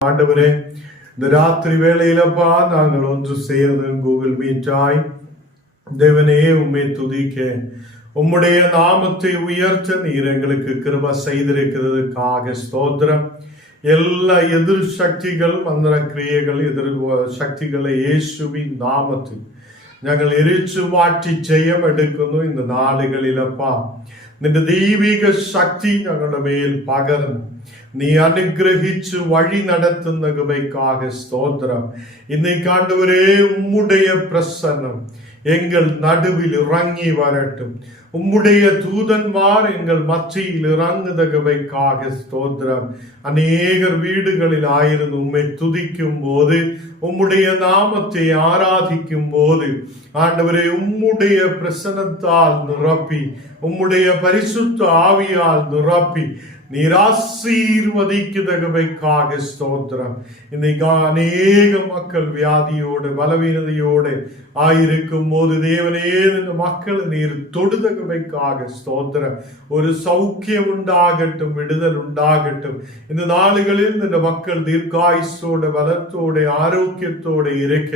ஆண்டவரே, இந்த ராத்திரி வேளையிலப்பா நாங்கள் ஒன்று சேர்ந்து கூகுள் மீட்டாய் தேவனே உம்மை துதிக்க உம்முடைய நாமத்தை உயர்த்த நீர் எங்களுக்கு கிருபை செய்திருக்கிறதுக்காக ஸ்தோத்திரம். எல்லா எதிர் சக்திகள் மந்திர கிரியைகள் எதிர் சக்திகளை இயேசுவின் நாமத்தில் ഞങ്ങൾ എരിച്ചു മാറ്റി ജയം എടുക്കുന്നു ഇന്ന് നാളുകളിലപ്പാ. നിന്റെ ദൈവിക ശക്തി ഞങ്ങളുടെ മേൽ പകർന്ന് നീ അനുഗ്രഹിച്ച് വഴി നടത്തുന്ന കൃപയ്ക്കാக ஸ்தோத்திரம். இன்னைக்கு ஆண்டவரே உம்முடைய பிரசன்னம் எங்கள் நடுவில் இறங்கி வரட்டும். உம்முடைய தூதன்மார் எங்கள் மத்தியில் இறங்குத கிருபைக்காக ஸ்தோத்திரம். அநேகர் வீடுகளில் ஆயிருந்து உம்மை துதிக்கும் போது, உம்முடைய நாமத்தை ஆராதிக்கும் போது ஆண்டவரே உம்முடைய பிரசன்னத்தால் நிரப்பி, உம்முடைய பரிசுத்த ஆவியால் நிரப்பி நீர் ஆசீர்வதிக்குதகவைக்காக ஸ்தோத்திரம். இன்னைக்கு அநேக மக்கள் வியாதியோடு பலவீனதையோடு ஆயிருக்கும் போது தேவனே இந்த மக்கள் நீர் தொடுதகவைக்காக ஸ்தோத்திரம். ஒரு சௌக்கியம் உண்டாகட்டும், விடுதல் உண்டாகட்டும். இந்த நாளுகளில் இந்த மக்கள் தீர்க்காயுசோட பலத்தோட ஆரோக்கியத்தோட இருக்க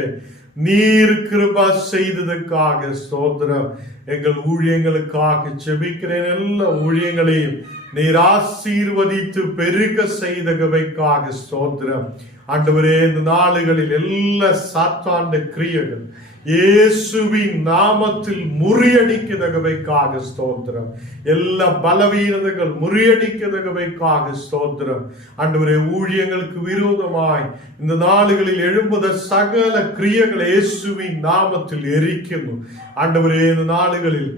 நீர் கிருபா செய்ததுக்காக ஸ்தோத்திரம். எங்கள் ஊழியங்களுக்காக செபிக்கிறேன். எல்லா ஊழியங்களையும் நீர் ஆசீர்வதித்து பெருக செய்த கிருபைக்காக ஸ்தோத்திரம். ஆண்டவரே, இந்த நாளுகளில் எல்லா சாத்தாண்ட கிரியைகள் இயேசுவின் நாமத்தில் முறியடிக்கதகவைக்காக ஸ்தோத்திரம். எல்லா பலவீனதைகள் முறியடிக்கதகவைக்காக ஸ்தோத்திரம். ஆண்டவரே, ஊழியங்களுக்கு விரோதமாய் இந்த நாளுகளில் எழும்புத சகல கிரியைகளை இயேசுவின் நாமத்தில் எரிക്കുന്നു. ஆண்டவரே, இந்த நாளுகளில்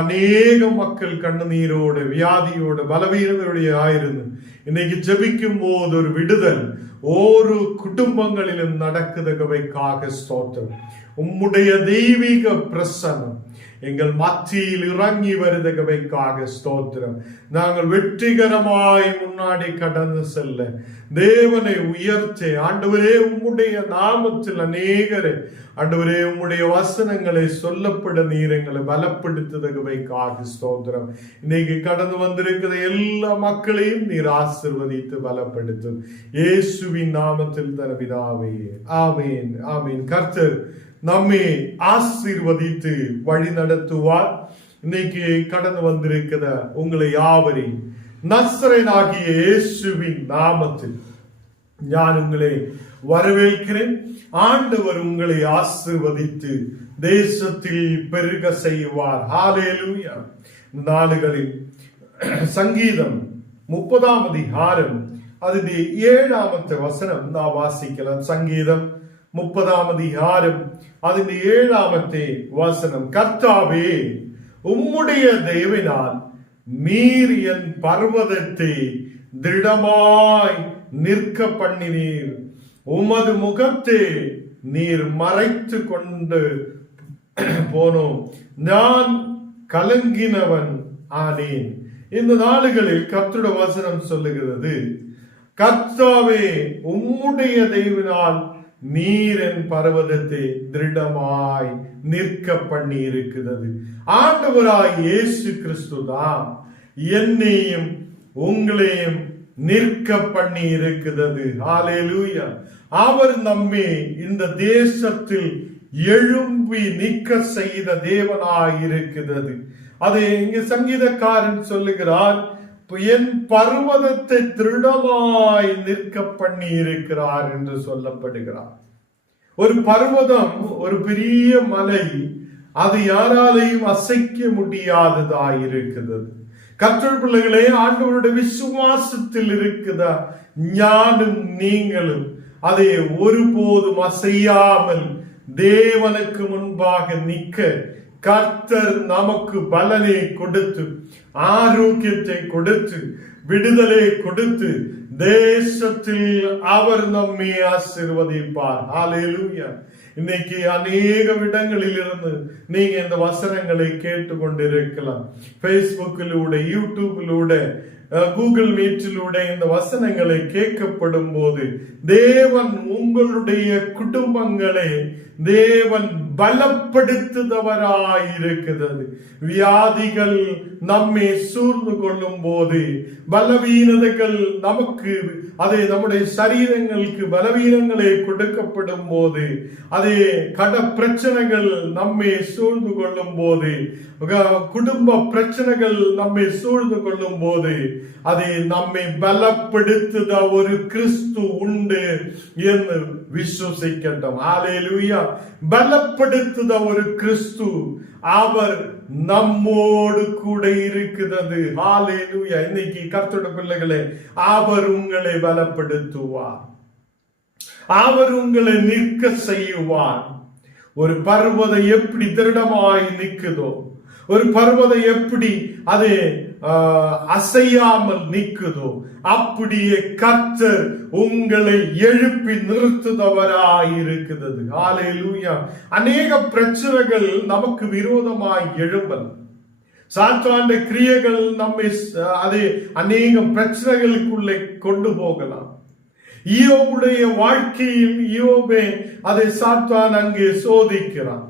அநேக மக்கள் கண்ணீரோடு வியாதியோடு பலவீனதையோடு ஆயிருந்து இன்னைக்கு ஜெபிக்கும் போது ஒரு விடுதல் ஒரு குடும்பங்களிலும் நடக்குதகவைக்காக ஸ்தோத்திரம். உம்முடைய தெய்வீக பிரசன்னம் எங்கள் மத்தியில் இறங்கி வருதகவைக்காக ஸ்தோத்திரம். நாங்கள் வெற்றிகரமாய் முன்னாடி கடந்து செல்ல தேவனை உயர்த்த ஆண்டவரே உம்முடைய நாமத்தில் அநேகரை ஆண்டவரே உம்முடைய வசனங்களை சொல்லப்பட நீர் எங்களை பலப்படுத்துதகவைக்காக ஸ்தோத்திரம். இன்னைக்கு கடந்து வந்திருக்கிற எல்லா மக்களையும் நீர் ஆசீர்வதித்து பலப்படுத்தும் இயேசுவின் நாமத்தில் தரவிதாவே. ஆமீன், ஆமீன். கர்த்தர் நம்மை ஆசீர்வதித்து வழி நடத்துவார். இன்னைக்கு கடந்து வந்திருக்கிற உங்களை யாவரையும் நசரேயனாகிய இயேசுவின் நாமத்தில் நான் உங்களை வரவேற்கிறேன். ஆண்டவர் உங்களை ஆசீர்வதித்து தேசத்தில் பெருக செய்வார். ஹல்லேலூயா. நாளுகளில் சங்கீதம் 30ஆம் அதிகாரம் അതിന്റെ 7ാമത്തെ വചനം നാം വാസിக்கலாம். சங்கீதம் 30ஆம் அதிகாரம் അതിന്റെ 7ാമത്തെ വചനം. கர்த்தாவே, உம்முடைய தயவினால் நீர் என் பர்வதத்தை திடமாய் நிற்க பண்ணினீர். உமது முகத்தை நீர் மறைத்து கொண்டு போனோம். நான் கலங்கினவன் ஆனேன். இந்த நாளுகளில் கர்த்தருடைய வசனம் சொல்லுகிறது, கர்த்தாவே, உம்முடைய தயவினால் நீர் என் பர்வதத்தை திருடமாய் நிற்க பண்ணி இருக்கிறது. ஆண்டவராய் இயேசு கிறிஸ்து தான் என்னையும் உங்களையும் நிற்க பண்ணி இருக்கிறது. ஹல்லேலூயா. அவர் நம்மை இந்த தேசத்தில் எழும்பி நிற்க செய்த தேவனாய் இருக்கிறது. அதை இங்கு சங்கீதக்காரன் சொல்லுகிறார், என் பர்வதத்தை திருடமாய் நிற்க பண்ணி இருக்கிறார் என்று சொல்லப்படுகிறார். ஒரு பர்வதம் ஒரு பெரிய மலை, அது யாராலையும் அசைக்க முடியாததாய் இருக்கிறது. கர்த்தர் பிள்ளைகளே, ஆண்டவருடைய விசுவாசத்தில் இருக்கிற ஞானும் நீங்களும் அதை ஒருபோதும் அசையாமல் தேவனுக்கு முன்பாக நிற்க கர்த்தர் நமக்கு பலனை கொடுத்து, ஆரோக்கியத்தை கொடுத்து, விடுதலை கொடுத்து தேசத்தில் அவர் நம்மை ஆசீர்வதிப்பார். ஹல்லேலூயா. இன்னைக்கு அநேக இடங்களில் இருந்து நீங்க இந்த வசனங்களை கேட்டுக்கொண்டிருக்கலாம். பேஸ்புக்கிலூட, யூடியூபிலூட கூகுள் மீட்டிலூടെ இந்த வசனங்களை கேட்கப்படும் போது, தேவன் உங்களுடைய குடும்பங்களை தேவன் பலப்படுத்துதவராயிருக்கிறது. வியாதிகள் நம்மை சூழ்ந்து கொள்ளும் போது, பலவீனதைகள் நமக்கு அதே நம்முடைய சரீரங்களுக்கு பலவீனங்களை கொடுக்கப்படும் போது, அதே கட பிரச்சனைகள் நம்மை சூழ்ந்து கொள்ளும் போது, குடும்ப பிரச்சனைகள் நம்மை சூழ்ந்து கொள்ளும் போது, அதை நம்மை பலப்படுத்துத ஒரு கிறிஸ்து உண்டு என்று விசுவசிக்கட்டும். ஹல்லேலூயா. பலப்படுத்துத ஒரு கிறிஸ்து, அவர் நம்மோடு கூட இருக்கிறது. ஹல்லேலூயா. இன்னைக்கு கர்த்தருடைய பிள்ளைகளே, அவர் உங்களை பலப்படுத்துவார், அவர் உங்களை நிற்க செய்வார். ஒரு பர்வதம் எப்படி திருடமாய் நிற்குதோ, ஒரு பர்வதம் எப்படி அது அசையாமல் நிற்குதோ, அப்படியே கர்த்தர் உங்களை எழுப்பி நிறுத்துதவராயிருக்கிறது. ஹல்லேலூயா. அநேக பிரச்சனைகள் நமக்கு விரோதமாய் எழும்பல், சாத்தானுடைய கிரியைகள் நம்மை அது அநேக பிரச்சனைகளுக்குள்ளே கொண்டு போகலாம். யோபுடைய வாழ்க்கையில் யோபே அதை சாத்தான் அங்கே சோதிக்கிறான்.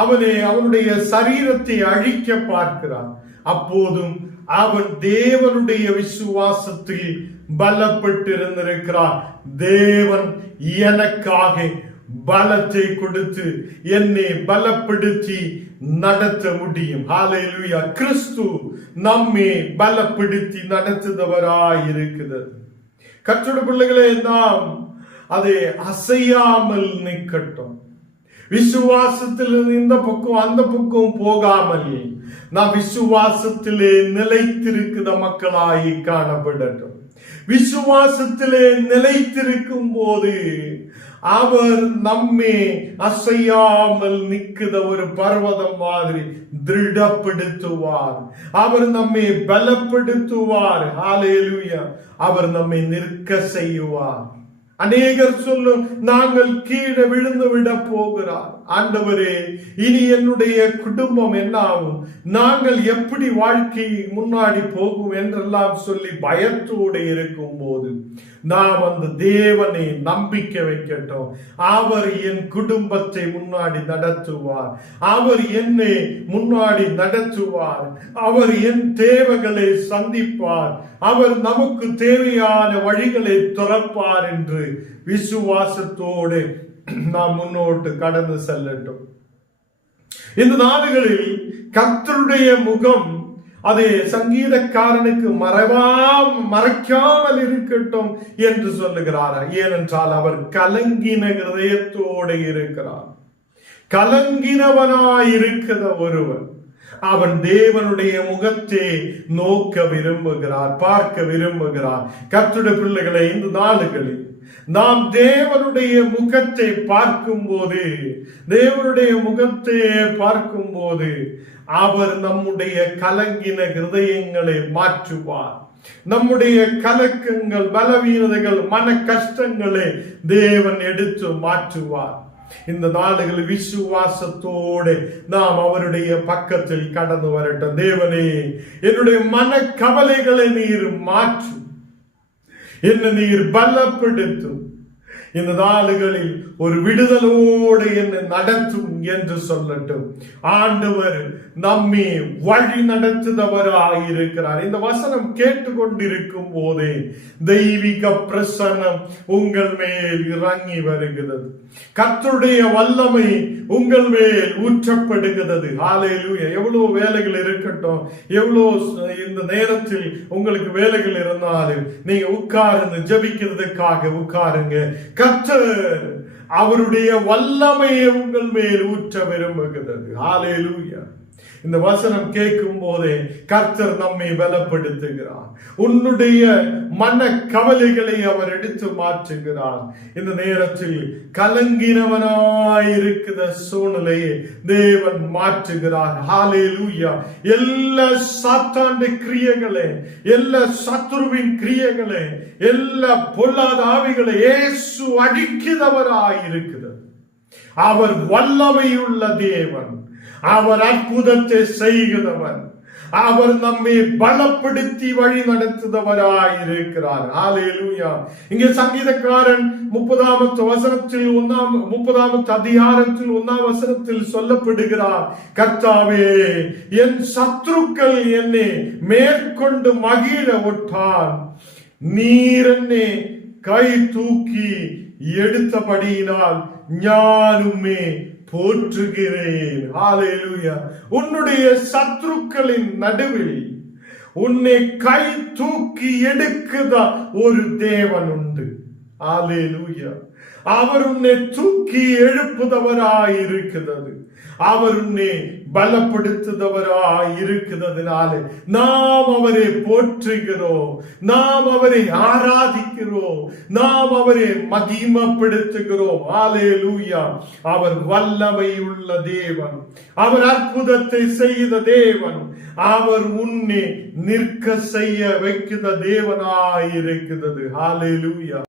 அவனுடைய சரீரத்தை அழிக்க பார்க்கிறான். அப்போதும் அவன் தேவனுடைய விசுவாசத்தில் பலப்பட்டிருந்திருக்கிறான். தேவன் எனக்காக பலத்தை கொடுத்து என்னை பலப்படுத்தி நடத்த முடியும். ஹல்லேலூயா. கிறிஸ்து நம்மை பலப்படுத்தி நடத்துதவராயிருக்கிறது. கர்த்தருடைய பிள்ளைகளே, நாம் அதை அசையாமல் நிற்கட்டும். விசுவாசத்தில் இந்த பக்கம் அந்த பக்கம் போகாமல் நாம் விசுவாசத்திலே நிலைத்திருக்கிற மக்களாய் காணப்படட்டும். விசுவாசத்திலே நிலைத்திருக்கும் போது அவர் நம்மை அசையாமல் நிற்கிற ஒரு பர்வதம் மாதிரி திருடப்படுத்துவார். அவர் நம்மை பலப்படுத்துவார். ஹல்லேலூயா. அவர் நம்மை நிற்க செய்வார். அநேகர் சொல்லும், நாங்கள் கீழே விழுந்து விட போகிறார். ஆண்டவரே, இனி என்னுடைய குடும்பம் என்ன ஆகும், நாங்கள் எப்படி வாழ்க்கை முன்னாடி போகும் என்றெல்லாம் சொல்லி பயத்தோடு இருக்கும் போது நாம் அந்த தேவனை நம்பிக்கை வைக்கட்டும். அவர் என் குடும்பத்தை முன்னாடி நடத்துவார், அவர் என்னை முன்னாடி நடத்துவார், அவர் என் தேவைகளை சந்திப்பார், அவர் நமக்கு தேவையான வழிகளை திறப்பார் என்று விசுவாசத்தோடு நாம் முன்னோட்டு கடந்து செல்லட்டும். இந்த நாடுகளில் கர்த்தருடைய முகம் அதே சங்கீதக்காரனுக்கு மறைக்காமல் இருக்கட்டும் என்று சொல்லுகிறார். ஏனென்றால் அவர் கலங்கின இதயத்தோடு இருக்கிறார். கலங்கினவனாயிருக்கிற ஒருவன் அவன் தேவனுடைய முகத்தை நோக்க விரும்புகிறார், பார்க்க விரும்புகிறார். கர்த்தருடைய பிள்ளைகளை, இந்த நாளுகளில் நாம் தேவனுடைய முகத்தை பார்க்கும் போது, தேவனுடைய முகத்தை பார்க்கும் போது அவர் நம்முடைய கலங்கின இருதயங்களை மாற்றுவார். நம்முடைய கலக்கங்கள், பலவீனதைகள், மன கஷ்டங்களை தேவன் எடுத்து மாற்றுவார். இந்த நாடுகள் விசுவாசத்தோடு நாம் அவருடைய பக்கத்தில் கடந்து வரட்டும். தேவனே, என்னுடைய மன கவலைகளை நீர் மாற்றும், என்னை நீர் பலப்படுத்தும். இந்த நாளுகளில் ஒரு விடுதலோடு என்னை நடத்தும் என்று சொல்லட்டும். ஆண்டவர் நம்மை வழி நடத்துதவராயிருக்கிறார். இந்த வசனம் கேட்டுக்கொண்டிருக்கும் போதே தெய்வீக பிரசன்னம் உங்கள் மேல் இறங்கி வருகிறது. கர்த்தருடைய வல்லமை உங்கள் மேல் ஊற்றப்படுகிறது. ஹல்லேலூயா. எவ்வளவு வேலைகள் இருக்கட்டும், எவ்வளவு இந்த நேரத்தில் உங்களுக்கு வேலைகள் இருந்தாலும் நீங்க உட்கார்ந்து ஜெபிக்கிறதுக்காக உட்காருங்க. கர்த்தர் அவருடைய வல்லமையை உங்கள் மேல் ஊற்ற விரும்புகிறது. ஹல்லேலூயா. இந்த வசனம் கேட்கும் போதே கர்த்தர் நம்மை பலப்படுத்துகிறார். உன்னுடைய மன கவலைகளை அவர் எடுத்து மாற்றுகிறார். இந்த நேரத்தில் கலங்கினவனாயிருக்கிற சூழ்நிலையை தேவன் மாற்றுகிறார். ஹல்லேலூயா. எல்லா சாத்தானுடைய கிரியைகளை, எல்லா சத்துருவின் கிரியைகளை, எல்லா பொல்லாத ஆவிகளை இயேசு அழிக்கிறவராயிருக்கிறார். அவர் வல்லமையுள்ள தேவன், அவர் அற்புதத்தை செய்கிறவர், அவர் நம்மை பலப்படுத்தி வழி நடத்துபவராயிருக்கிறார். ஹalleluya. இங்கே சங்கீதக்காரன் 30வது வசனத்தில் 30வது அதிகாரத்தில் 1ஆம் வசனத்தில் சொல்லப்படுகிறார், கர்த்தாவே என் சத்துருக்கள் என்னை மேற்கொண்டு மகிழ விட்டான், நீர் என்னை கை தூக்கி எடுத்தபடியினால் ஞானுமே போற்றுகிறேன். ஹalleluya. உன்னுடைய சத்துருக்களின் நடுவில் உன்னை கை தூக்கி எடுக்குத ஒரு தேவன் உண்டு. ஹalleluya. அவர் உன்னை தூக்கி எழுப்புதவராயிருக்கிறது. அவர் உன்னை பலப்படுத்துதவராயிருக்கிறதுனால நாம் அவரை போற்றுகிறோம், நாம் அவரை ஆராதிக்கிறோம், நாம் அவரை மகிமைப்படுத்துகிறோம். ஹalleluya. அவர் வல்லமை உள்ள தேவன், அவர் அற்புதத்தை செய்த தேவன், அவர் உன்னை நிற்க செய்ய வைக்கிற தேவனாயிருக்கிறது. ஹalleluya.